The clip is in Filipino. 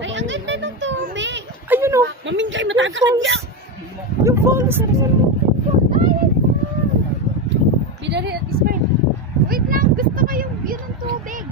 Ay, ang ganda ng tubig. Ayun o. Mamingkay matagakan niya. Yung falls. Bidari at Ismail. Wait lang, gusto ko yung view ng tubig.